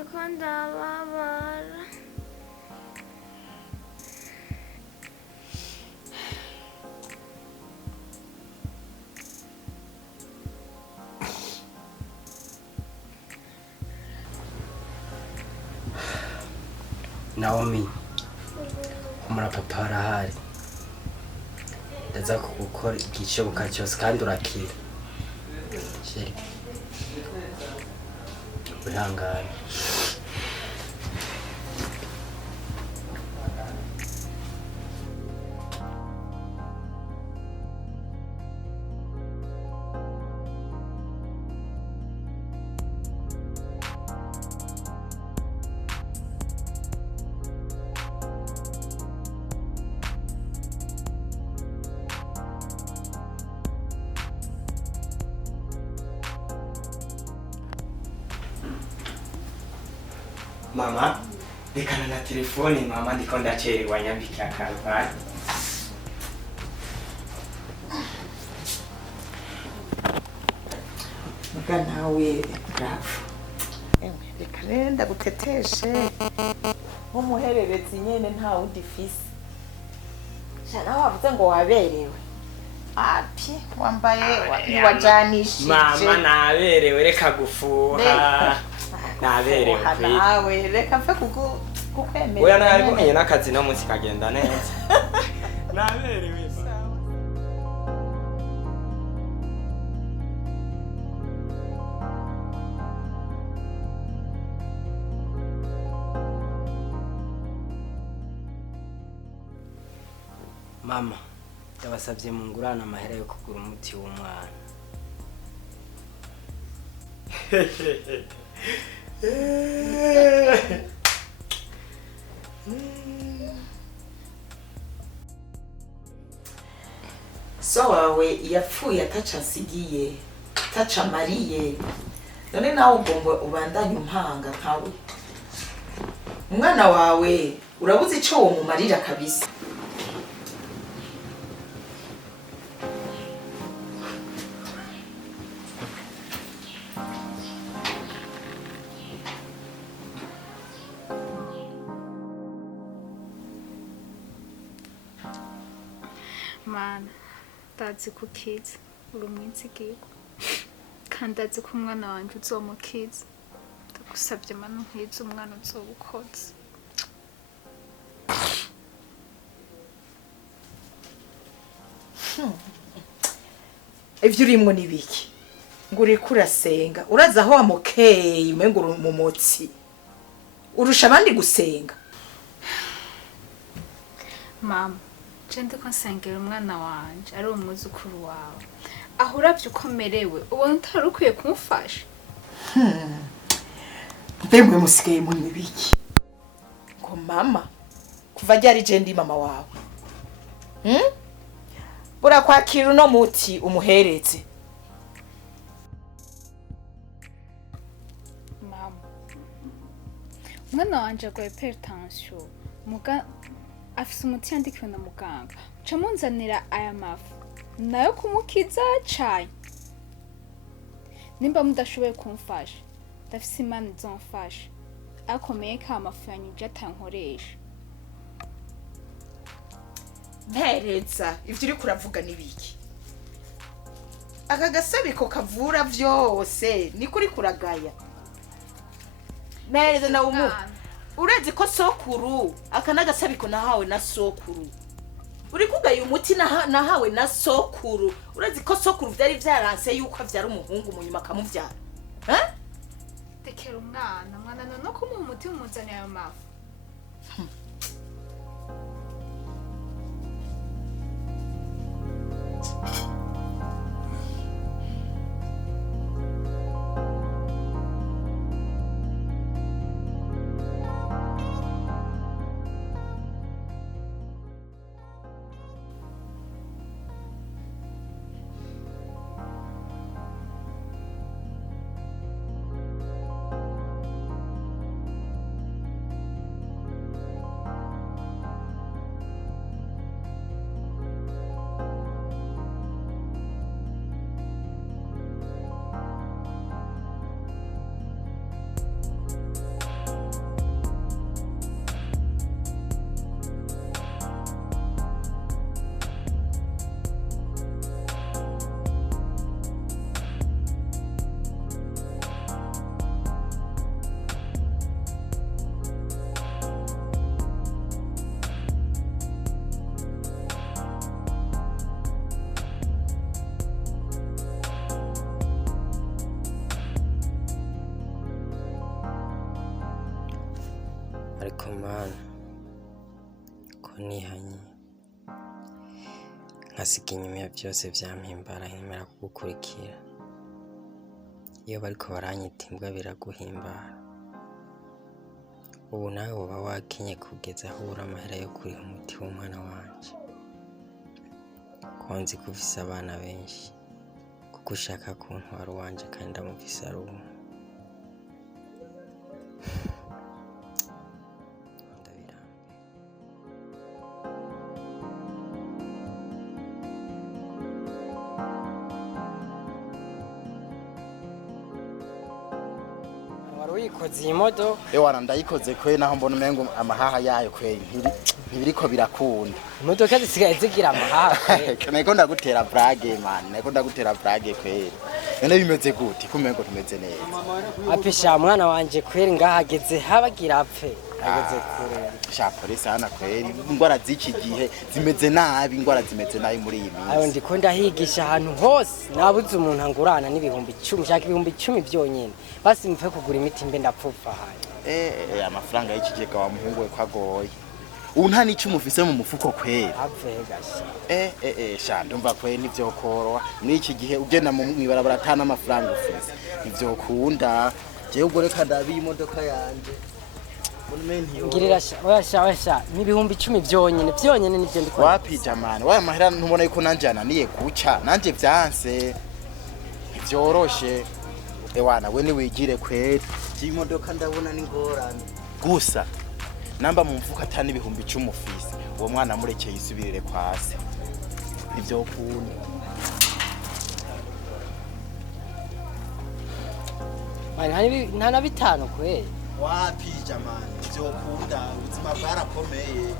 ndiko ndababara. Naomi, umura papa arahari. Ndaza kugukora igishoboka cyose kandi urakira. Sheri. Wihangane. Mama, dekana na telefoni mama ndiko ndacererwa nyambika karuvani. Muga nawe bravo. Reka rero ndaguteteshe nk'umuhererezi nyene nta wundi fisi. Shana wavuze ngo waberewe. Api wambaye niwajanishije. Mama naberewe reka gufuha. Naberewe nawe reka mfe kukwemera. Oya nabibonye n'akazi no munsi kagenda neza. Naberewe. Mama, ndabasabye mungurana amahera yo kugura umuti w'umwana. So wawe yapfuye ataca nsigiye, ataca mariye. None nawe ugomba ubandanye umpanga nkawe. Umwana wawe urabuze ico wo mumarira kabisa. Mana, ndazi ko ukiza uri umwizigirwa kandi azi ko umwana wanje uzomukiza. Ndagusabye mana nkwize umwana uzobukoze. Ivyo urimwo nibiki? Ngo uriko urasenga, uraza aho wamukeye umengo uri mu mutsi. Urusha abandi gusenga. Mama, je ndiko nsengera umwana wanje ari umwuzukuru wawe. Aho uravye ukomerewe, ubona utari ukwiye kumufasha. Mbemwe musigaye mu nibiki? Ngo mama, kuva ryari je ndi mama wawe? Burakwakira uno muti umuhereze. Mama, umwana wanje agwaye hypertension. Muga afise umuti yandikiwe na muganga. Ca munzanira aya mafu nayo kumukiza cayi. Nimba mudashoboye kumfasha, ndafise imana izomfasha. Akomeye ka amafu yanyuje atankoresha. Mpereza, ivyo uri kuravuga nibiki? Aka gasabiko kavura vyose, niko uri kuragaya. Mpereza na umu. Urezi ko sokuru, aka nagasabiko nahawe na sokuru. Uri kugaye umuti nahawe na sokuru. Urezi ko sokuru vyari vyaranse yuko avyara umuhungu mu nyuma akamuvyara. Tekera umwana no kumuha umuti umuzanira ayo mafu. nkasiga inyuma byose vyampimbara nkemera kugukurikira. Iyo bariko baranyita imbwa biraguhimbara. Ubu nawe woba wakinye kugeza aho ubura amahera yo kuriha umuti w'umwana wanje. Ko nzi ko ufise abana benshi, kuko ushaka kuntwara uwanje kandi ndamufise ari umwe. Waruyikoze iyi modo? Ewana ndayikoze kwe naho mbona umengo amahaha yayo kwe ntibiriko birakunda. Imodoka zisigaye zigira amahaha. Niko ndagutera brage man, niko ndagutera brage kwe. None bimeze gute? Kumengo tumeze neza. Apisha mwana wanje kweri ngahageze habagira apfe. Ageze kure. Shapore sana kweri. Ingwara z'iki gihe zimeze nabi, ingwara zimeze nabi muri iyi minsi. Ayo ndiko ndahigisha ahantu hose. Nabuze umuntu angurana n'ibihumbi 10, shaka ibihumbi 10 byonyene. Basi mpe kugura imiti mbe ndapfufa hayi. Amafaranga y'ikigega wa muhungu we kwagoye. Ubu nta n'icyo umufise mu mufuko kweri. Avega sha ndumva kweri nivyo koroha. Muri iki gihe ugenda mu ibarabara atana amafaranga ufise. Nivyo kunda. Je ubwo reka ndabi imodoka yanje. Ngirira sha n'ibihumbi 10 byonyene nivyo ndiko. Wapi jamani? Waya mahera ntubona yuko nanjana niye guca. Nanje vyanse. Nivyoroshe. Ewana we ni wigire kweri. Iyi modoka ndabona ni ngorane. Gusa namba mu mfuka atani ibihumbi 10 ufise. Uwo mwana murekeye isubirire kwase. Nivyo kunda. Mani nta na bitanu kweri. Wapi jamani? Nivyo kunda. Ubuzima bwarakomeye.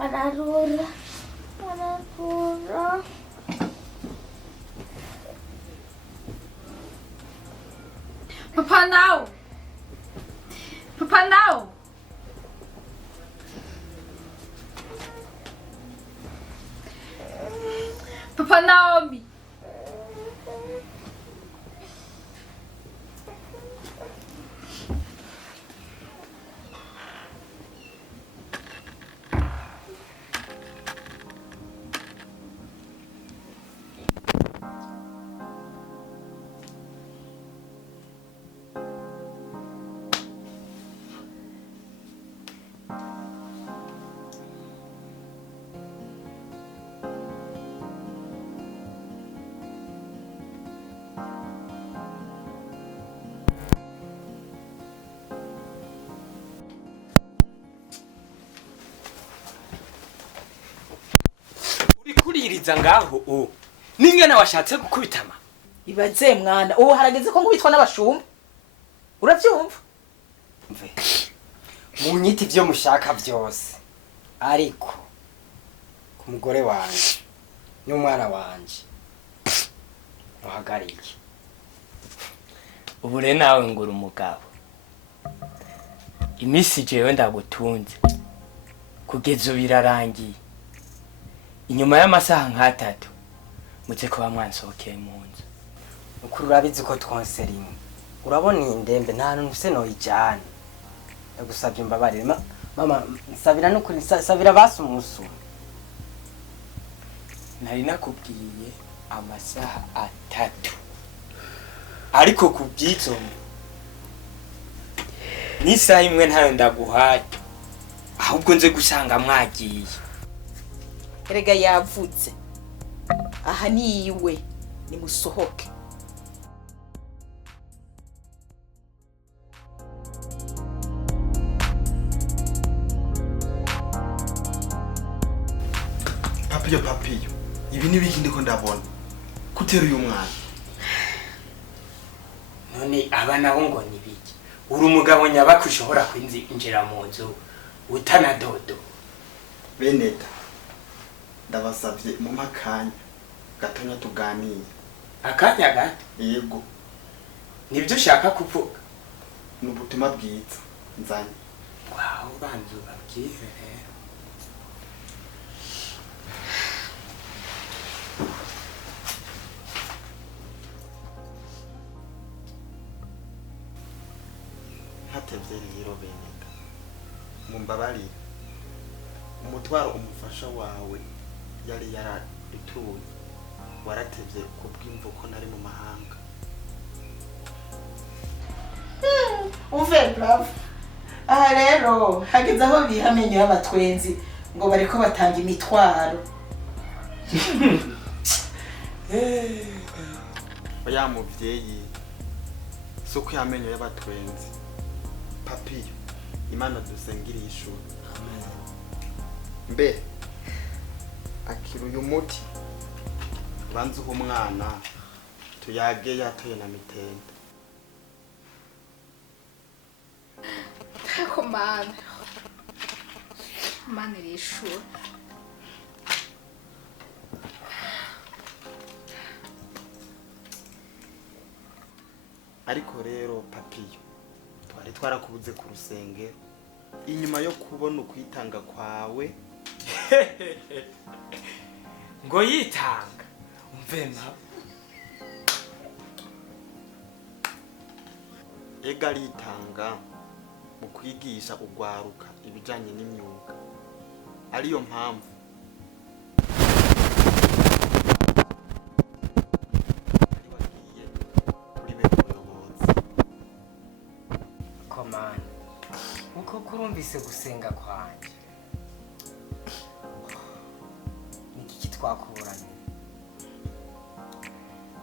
Ararura. Papa now. Papa now. Papa Naomi. Kuririza ngaho ningene washatse gukubitama. Ibaze mwana, ubu harageze ko ngubitwa n'abashumba. Uravyumva? Mve. Munyiti byo mushaka byose. Ariko ku mugore wanje n'umwana wanje muhagarike. Ubu re nawe ngura umugabo. Imisi jewe ndagutunze. Kugeza birarangiye. Inyuma y'amasaha nk'atatu muze kuba mwansohokeye mu nzu. Ukuri urabizi ko twonse rimwe. Urabona iyi ndembe nta hantu ufise noyijana. Ndagusabye imbabarire mama nsabira n'ukuri nsabira basi umusu. Nari nakubwiye amasaha 3. Ariko kubyizo n'isaha imwe ntayo ndaguhaye. Ahubwo nze gusanga mwagiye. Erega yavutse. Aha ni iwe. Ni musohoke. Papiyo. Ibi ni biki ndiko ndabona. kuteruye umwana. none aba nabo ngo ni biki? Uri umugabo nyabako ushobora kwinjira mu nzu utanadodo. Beneda, ndabasavye mu makanya gatonya tuganire. Akanya gato? Yego, Nibyo ushaka kuvuga? n'ubutumwa bwiza nzanye. Wow, banzu babwize rero. Hatevye rero Beneda, mumbabarire. Umutwaro umufasha wawe yari yaratuye, waratevye kubw'imvo ko nari mu mahanga. Uve bravo. Aha rero hageze aho bihamenye y'abatwenzi ngo bariko batanga imitwaro. Oya muvyeyi, suko yamenyo y'abatwenzi. Papiyo, Imana dusengiriye ishuri. Amen. Mbe akira uyu muti banze uha umwana tuyage yatoye na mitende. Ariko mana irishura. Ariko rero papiyo, twari twarakubuze ku rusengero inyuma yo kubona ukwitanga kwawe. Ngo yitanga. Umvema. Ega aritanga mu kwigisha ugwaruka ibijanye n'imyuga, ariyo mpamvu wagiye kuri be ubuyobozi. Komanda, uko kurumvise gusenga kwanje ni iki twakuburanye?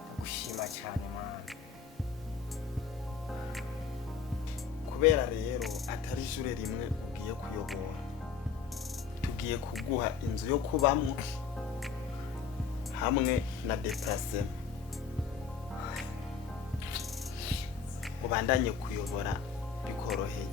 Ndagushima cyane mana. Kubera rero atari ishure rimwe ugiye kuyobora, tugiye kuguha inzu yo kubamwo hamwe na déplacement. Ubandanye kuyobora bikoroheye.